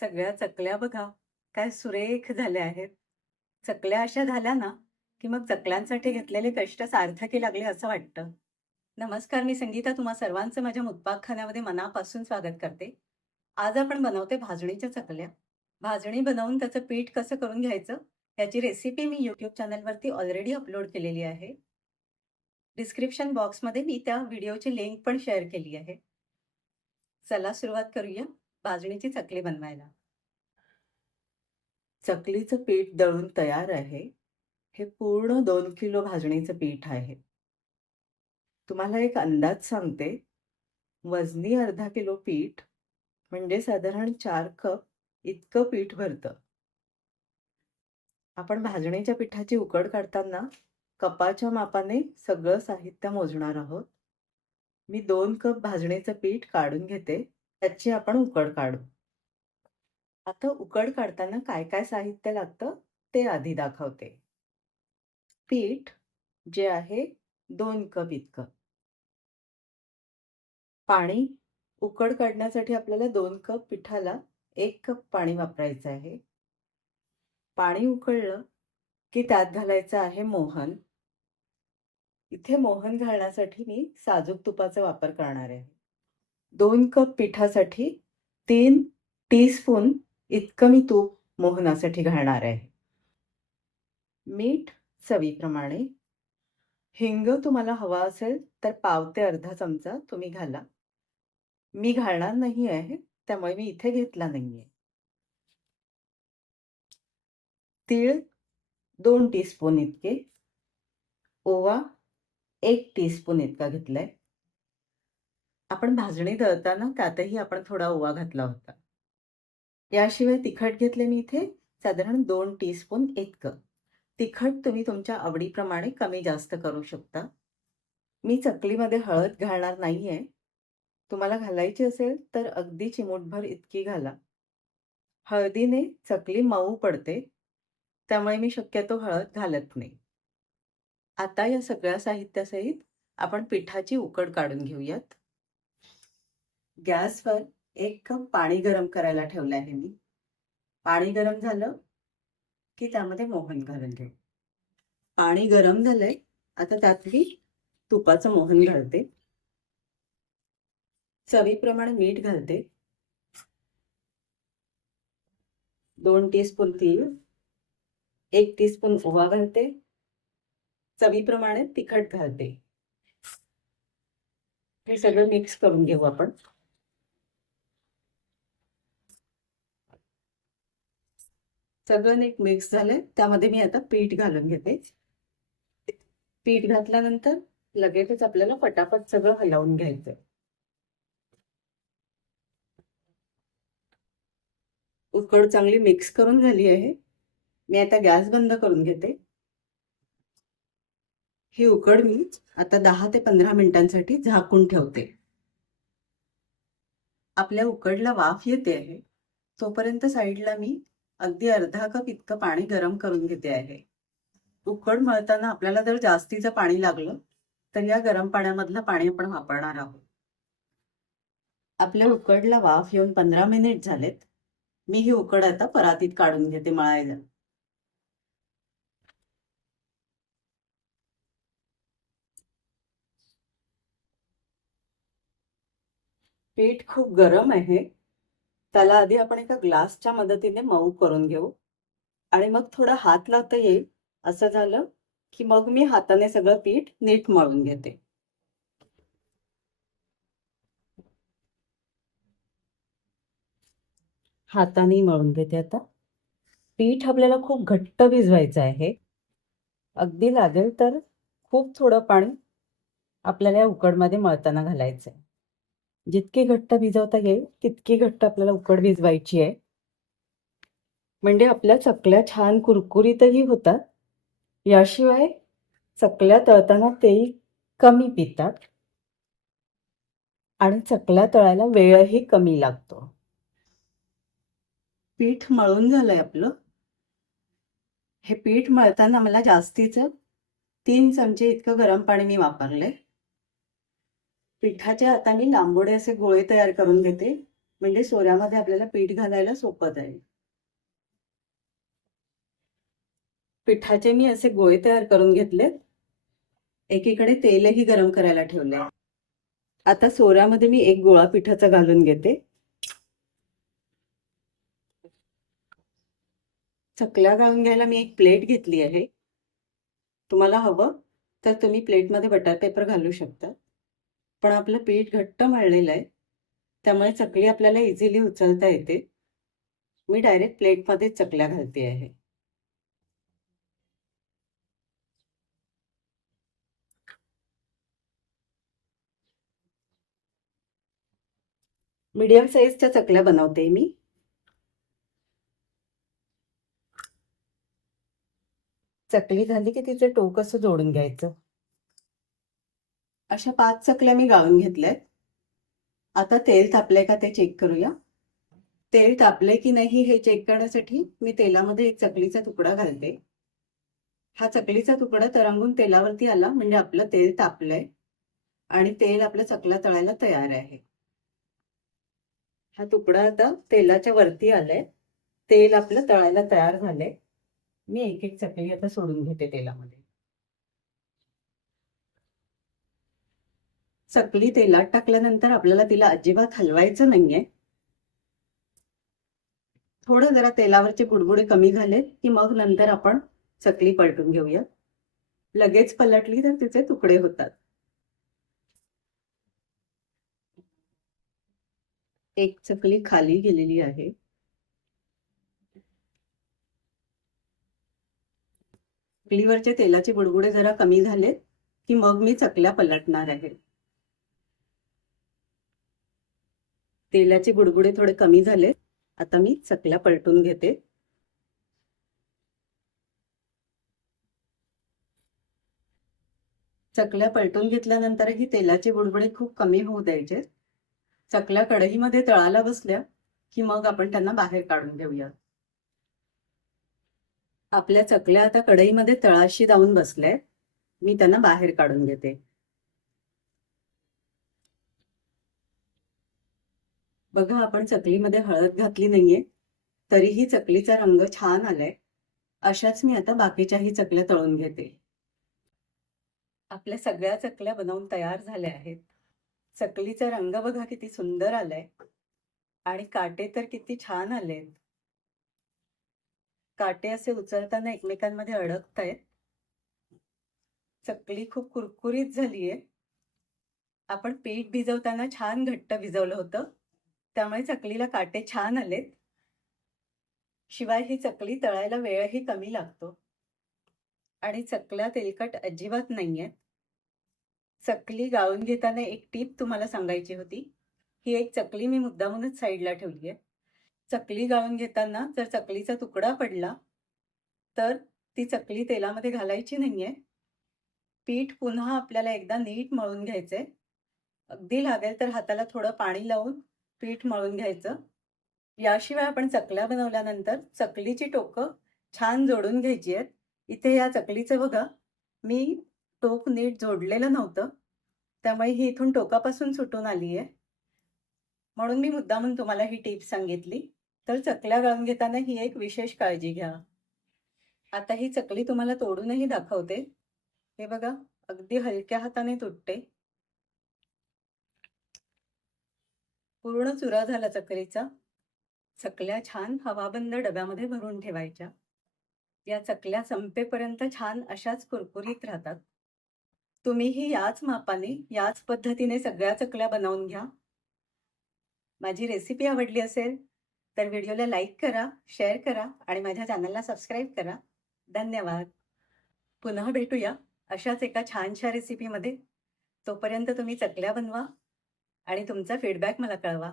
सगळ्या चकल्या बघा काय सुरेख झाल्या आहेत. चकल्या अशा झाल्या ना की मग चकल्यांसाठी घेतलेले कष्ट सार्थकी लागले असं वाटतं. नमस्कार मी संगीता तुम्हा सर्वांचं माझ्या मुतपाकखान्यामध्ये मनापासून स्वागत करते. आज आपण बनवते भाजणीच्या चकल्या. भाजणी बनवून त्याचं पीठ कसं करून घ्यायचं याची रेसिपी मी यूट्यूब चॅनलवरती ऑलरेडी अपलोड केलेली आहे. डिस्क्रिप्शन बॉक्समध्ये मी त्या व्हिडिओची लिंक पण शेअर केली आहे. चला सुरुवात करूया. भाजणीची चकली बनवायला. चकलीचं पीठ दळून तयार आहे. हे पूर्ण दोन किलो भाजणीचं पीठ आहे. तुम्हाला एक अंदाज सांगते. वजनी अर्धा किलो पीठ म्हणजे साधारण चार कप इतकं पीठ भरतं. आपण भाजणीच्या पिठाची उकड काढताना कपाच्या मापाने सगळं साहित्य मोजणार आहोत. मी दोन कप भाजणीचं पीठ काढून घेते. त्याची आपण उकड काढू. आता उकड काढताना काय काय साहित्य लागतं? ते आधी दाखवते. पीठ जे आहे दोन कप इतकं. पाणी. उकड काढण्यासाठी आपल्याला दोन कप पिठाला एक कप पाणी वापरायचं आहे. पाणी उकळलं की त्यात घालायचं आहे मोहन. इथे मोहन घालण्यासाठी मी साजूक तुपाचा वापर करणार आहे. दोन कप पिठासाठी तीन टीस्पून इतकं मी तूप मोहनासाठी घालणार आहे. मीठ चवीप्रमाणे. हिंग तुम्हाला हवा असेल तर पाव ते अर्धा चमचा तुम्ही घाला. मी घालणार नाही आहे त्यामुळे मी इथे घेतला नाहीये. तीळ दोन टीस्पून इतके. ओवा एक टीस्पून इतका घेतलाय. आपण भाजणी दळताना त्यातही आपण थोडा ओवा घातला होता. याशिवाय तिखट घेतले मी इथे साधारण दोन टीस्पून इतकं. तिखट तुम्ही तुमच्या आवडीप्रमाणे कमी जास्त करू शकता. मी चकलीमध्ये हळद घालणार नाही आहे तुम्हाला घालायची असेल तर अगदी चिमूटभर इतकी घाला. हळदीने चकली मऊ पडते. त्यामुळे मी शक्यतो हळद घालत नाही. आता या सगळ्या साहित्यासहित आपण पिठाची उकड काढून घेऊयात. गॅसवर एक कप पाणी गरम करायला ठेवलं आहे मी. पाणी गरम झालं की त्यामध्ये मोहन घालून घेऊ. पाणी गरम झालंय आता त्यात मी तुपाचं मोहन घालते. चवीप्रमाणे मीठ घालते. दोन टीस्पून तीळ एक टीस्पून ओवा घालते. चवीप्रमाणे तिखट घालते. हे सगळं मिक्स करून घेऊ आपण. सगळं नीट मिक्स झालंय. त्यामध्ये मी आता पीठ घालून घेते. पीठ घातल्यानंतर लगेचच आपल्याला फटाफट सगळं हलवून घ्यायचंय. उकड चांगली मिक्स करून झाली आहे. मी आता गॅस बंद करून घेते. ही उकड मी आता दहा ते पंधरा मिनिटांसाठी झाकून ठेवते. आपल्या उकडला वाफ येते आहे. तोपर्यंत साईडला मी अगदी अर्धा कप इतकं पाणी गरम करून घेते आहे. उकड मळताना आपल्याला जर जास्तीचं पाणी लागलं तर या गरम पाण्यामधलं पाणी आपण वापरणार आहोत. आपल्या उकडला वाफ येऊन पंधरा मिनिट झालेत. मी ही उकड आता परातीत काढून घेते मळायला. पीठ खूप गरम आहे. त्याला आधी आपण एका ग्लासच्या मदतीने मऊ करून घेऊ. आणि मग थोडा हात लावता येईल. असं झालं की मग मी हाताने सगळं पीठ नीट मळून घेते. हाताने मळून घेते आता. पीठ आपल्याला खूप घट्ट भिजवायचं आहे. अगदी लागेल तर खूप थोडं पाणी आपल्याला या उकडमध्ये मळताना घालायचं आहे जितकी घट्ट भिजवता येईल तितकी घट्ट आपल्याला उकड भिजवायची आहे. म्हणजे आपल्या चकल्या छान कुरकुरीतही होतात. याशिवाय चकल्या तळताना तेही कमी पितात. आणि चकल्या तळायला वेळही कमी लागतो. पीठ मळून झालंय आपलं. हे पीठ मळताना मला जास्तीचं तीन चमचे इतकं गरम पाणी मी वापरलंय. पिठाचे आता मी लांबोडे असे गोळे तयार करून घेते. म्हणजे सोऱ्यामध्ये आपल्याला पीठ घालायला सोपं जाईल. पिठाचे मी असे गोळे तयार करून घेतलेत. एकीकडे तेलही गरम करायला ठेवले. आता सोऱ्यामध्ये मी एक गोळा पिठाचा घालून घेते. चकल्या घालून घ्यायला मी एक प्लेट घेतली आहे. तुम्हाला हवं तर तुम्ही प्लेटमध्ये बटर पेपर घालू शकता. पण आपलं पीठ घट्ट मळलेलं आहे. त्यामुळे चकली आपल्याला इझिली उचलता येते. मी डायरेक्ट प्लेटमध्ये चकल्या घालते आहे. मीडियम साईजच्या चकल्या बनवते मी. चकली झाली की तिचे टोक असं जोडून घ्यायचं. अशा पाच चकल्या मी गाळून घेतल्यात. आता तेल तापलंय का ते चेक करूया. तेल तापलंय की नाही हे चेक करण्यासाठी मी तेलामध्ये एक चकलीचा तुकडा घालते. हा चकलीचा तुकडा तरंगून तेलावरती आला म्हणजे आपलं तेल तापलंय आणि तेल आपलं चकला तळायला तयार आहे. हा तुकडा आता तेलाच्या वरती आलाय. तेल आपलं तळायला तयार झालंय. मी एक एक चकली आता सोडून घेते तेलामध्ये. चकली तेलात टाकल्यानंतर आपल्याला तिला अजिबात हलवायचं नाहीये. थोडं जरा तेलावरचे बुडबुडे कमी झाले की मग नंतर आपण चकली पलटून घेऊया. लगेच पलटली तर तिचे तुकडे होतात. एक चकली खाली गेलेली आहे. चकलीवरचे तेलाचे बुडबुडे जरा कमी झाले की मग मी चकल्या पलटणार आहे. तेलाचे गुडगुडे थोडे कमी झाले आता मी चकल्या पलटून घेते. चकल्या पलटून घेतल्यानंतरही तेलाचे गुडगुडे खूप कमी होऊ द्यायचे. चकल्या कढईमध्ये तळाला बसल्या की मग आपण त्यांना बाहेर काढून घेऊया. आपल्या चकल्या आता कढईमध्ये तळाशी जाऊन बसल्या मी त्यांना बाहेर काढून घेते. बघा आपण चकलीमध्ये हळद घातली नाहीये तरीही चकलीचा रंग छान आलाय. अशाच मी आता बाकीच्याही चकल्या तळून घेते. आपल्या सगळ्या चकल्या बनवून तयार झाल्या आहेत. चकलीचा रंग बघा किती सुंदर आलाय. आणि काटे तर किती छान आलेत. काटे असे उचलताना एकमेकांमध्ये अडकत आहेत चकली खूप कुरकुरीत झालीये. आपण पीठ भिजवताना छान घट्ट भिजवलं होतं. त्यामुळे चकलीला काटे छान आलेत. शिवाय ही चकली तळायला वेळही कमी लागतो. आणि चकल्या तेलकट अजिबात नाहीयेत. चकली गाळून घेताना एक टीप तुम्हाला सांगायची होती. ही एक चकली मी मुद्दामूनच साईडला ठेवली आहे. चकली गाळून घेताना जर चकलीचा तुकडा पडला तर ती चकली तेलामध्ये घालायची नाहीये. पीठ पुन्हा आपल्याला एकदा नीट मळून घ्यायचंय. अगदी लागेल तर हाताला थोडं पाणी लावून पीठ मळून घ्यायचं. याशिवाय आपण चकल्या बनवल्यानंतर चकलीची टोकं छान जोडून घ्यायची आहेत. इथे या चकलीचं बघा मी टोक नीट जोडलेलं नव्हतं. त्यामुळे ही इथून टोकापासून सुटून आली आहे म्हणून मी मुद्दामून तुम्हाला ही टिप सांगितली. तर चकल्या गाळून घेताना ही एक विशेष काळजी घ्या. आता ही चकली तुम्हाला तोडूनही दाखवते. हे बघा अगदी हलक्या हाताने तुटते. पूर्ण चुरा झाला चकलीचा. चकल्या छान हवाबंद डब्यामध्ये भरून ठेवायच्या. या चकल्या संपेपर्यंत छान अशाच कुरकुरीत राहतात. तुम्हीही याच मापाने याच पद्धतीने सगळ्या चकल्या बनवून घ्या. माझी रेसिपी आवडली असेल तर व्हिडिओला लाईक करा शेअर करा आणि माझ्या चॅनलला सबस्क्राईब करा. धन्यवाद. पुन्हा भेटूया अशाच एका छानशा रेसिपीमध्ये तोपर्यंत तुम्ही चकल्या बनवा. आणि तुमचा फीडबॅक मला कळवा.